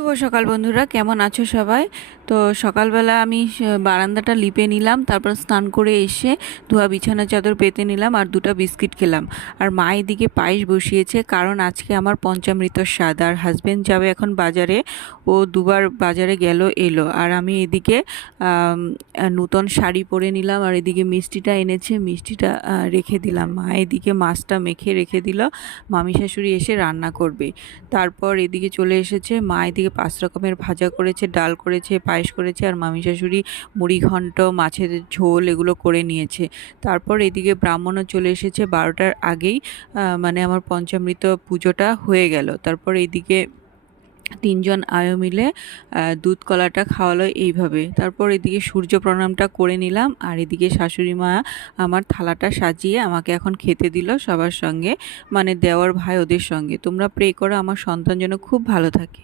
শুভ সকাল বন্ধুরা, কেমন আছো সবাই? তো সকালবেলা আমি বারান্দাটা লিপে নিলাম, তারপর স্নান করে এসে ধোয়া বিছানা চাদর পেতে নিলাম আর দুটো বিস্কিট খেলাম। আর মা এদিকে পায়েস বসিয়েছে, কারণ আজকে আমার পঞ্চামৃতর স্বাদ। আর হাজবেন্ড যাবে এখন বাজারে, ও দুবার বাজারে গেল এলো। আর আমি এদিকে নূতন শাড়ি পরে নিলাম, আর এদিকে মিষ্টিটা এনেছে, মিষ্টিটা রেখে দিলাম। মা এদিকে মাছটা মেখে রেখে দিল, মামি শাশুড়ি এসে রান্না করবে। তারপর এদিকে চলে এসেছে মা, এদিকে 5 রকমের ভাজা করেছে, ডাল করেছে, পায়েস করেছে, আর মামি শাশুড়ি মুড়ি ঘন্ট, মাছের ঝোল এগুলো করে নিয়েছে। তারপর এদিকে ব্রাহ্মণও চলে এসেছে 12টার আগেই, মানে আমার পঞ্চামৃত পুজোটা হয়ে গেল। তারপর এইদিকে 3জন আয়ো মিলে দুধ কলাটা খাওয়ালো এইভাবে। তারপর এদিকে সূর্য প্রণামটা করে নিলাম, আর এদিকে শাশুড়ি মা আমার থালাটা সাজিয়ে আমাকে এখন খেতে দিল সবার সঙ্গে, মানে দেওর ভাই ওদের সঙ্গে। তোমরা প্রে করো আমার সন্তান যেন খুব ভালো থাকে।